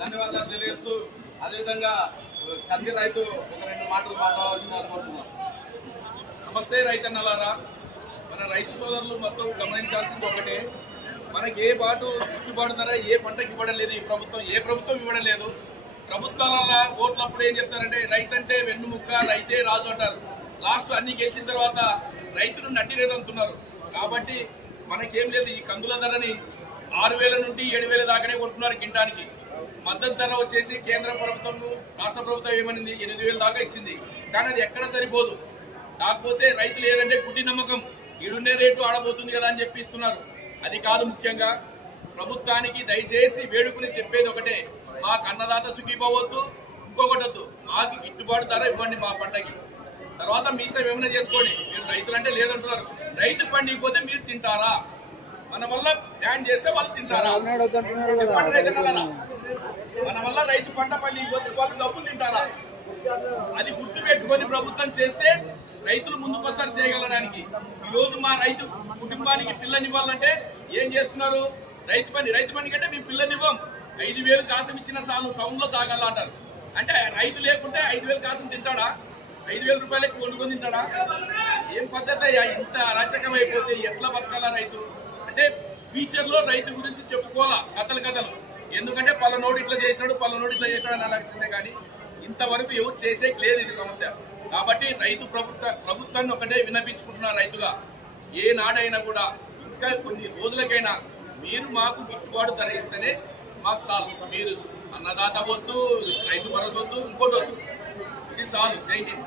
ధన్యవాదాలు తెలియజేస్తూ అదేవిధంగా కంది రైతు ఒక రెండు మాటలు మాట్లాడాల్సిన కోరుతున్నాం నమస్తే రైతన్నలారా. మన రైతు సోదరులు మొత్తం గమనించాల్సింది ఒకటే. మనకి ఏ బాటు చుట్టుబాటు ధర ఏ పంటకి ఇవ్వడం లేదు ఈ ప్రభుత్వం ఏ ప్రభుత్వం ఇవ్వడం లేదు. ప్రభుత్వాల ఓట్లప్పుడు ఏం చెప్తారంటే రైతు అంటే వెన్నుముక్క రైతే రాజు అంటారు. లాస్ట్ అన్ని గెలిచిన తర్వాత రైతులు నట్టి కాబట్టి మనకేం లేదు ఈ కందుల ధరని ఆరు వేల నుండి ఏడు వేల దాకానే కొంటున్నారు కింటానికి. మద్దతు ధర వచ్చేసి కేంద్ర ప్రభుత్వం రాష్ట్ర ప్రభుత్వం ఏమనింది? ఎనిమిది వేల దాకా ఇచ్చింది. కానీ అది ఎక్కడ సరిపోదు. కాకపోతే రైతులు ఏదంటే గుడ్డి నమ్మకం. ఈడున్నే రేటు ఆడబోతుంది కదా అని చెప్పి ఇస్తున్నారు. అది కాదు ముఖ్యంగా. ప్రభుత్వానికి దయచేసి వేడుకుని చెప్పేది ఒకటే. మాకు అన్నదాత సుఖీపోవద్దు ఇంకొకటి వద్దు. మాకు గిట్టుబాటు ధర ఇవ్వండి మా పంటకి. తర్వాత మీ ఇష్టం ఏమైనా చేసుకోండి. మీరు రైతులు అంటే లేదంటున్నారు. రైతు పండిపోతే మీరు తింటారా? మన వల్ల బ్యాన్ చేస్తే వాళ్ళు తింటారా. మన వల్ల రైతు పంట పండిపోతే వాళ్ళు డబ్బులు తింటారా? అది గుర్తు పెట్టుకొని ప్రభుత్వం చేస్తే రైతులు ముందుకు వస్తారు చేయగలడానికి. ఈ రోజు మా రైతు కుటుంబానికి పిల్లనివ్వాలంటే ఏం చేస్తున్నారు? రైతు పని రైతు పని కంటే మేము పిల్లనివ్వం ఐదు వేలు కాసం ఇచ్చిన సాగు టౌన్లో సాగాల అంటారు అంటే రైతు లేకుంటే ఐదు వేలు కాసం తింటాడా? ఐదు వేల రూపాయలకి వండుకొని తింటాడా? ఏం పద్ధతి అయ్యా? ఇంత అరాచకం అయిపోతే ఎట్లా బతకాలా రైతు? అంటే ఫ్యూచర్లో రైతు గురించి చెప్పుకోవాలా? కథలు కథలు. ఎందుకంటే పలానోడు ఇట్లా చేసినాడు పలానోడు ఇట్లా చేసినాడు అని అనిపించిందే కానీ ఇంతవరకు ఎవరు చేసే లేదు ఇది సమస్య. కాబట్టి రైతు ప్రభుత్వ ప్రభుత్వాన్ని ఒకటే విన్నపించుకుంటున్నారు రైతుగా. ఏ నాడైనా కూడా ఇంకా కొన్ని రోజులకైనా మీరు మాకు గిట్టుబాటు ధర ఇస్తేనే మాకు సాల్వ్ మీరు అన్నదాత వద్దు రైతు భరోసా వద్దు ఇంకోటి వద్దు. చాలు జై హింద్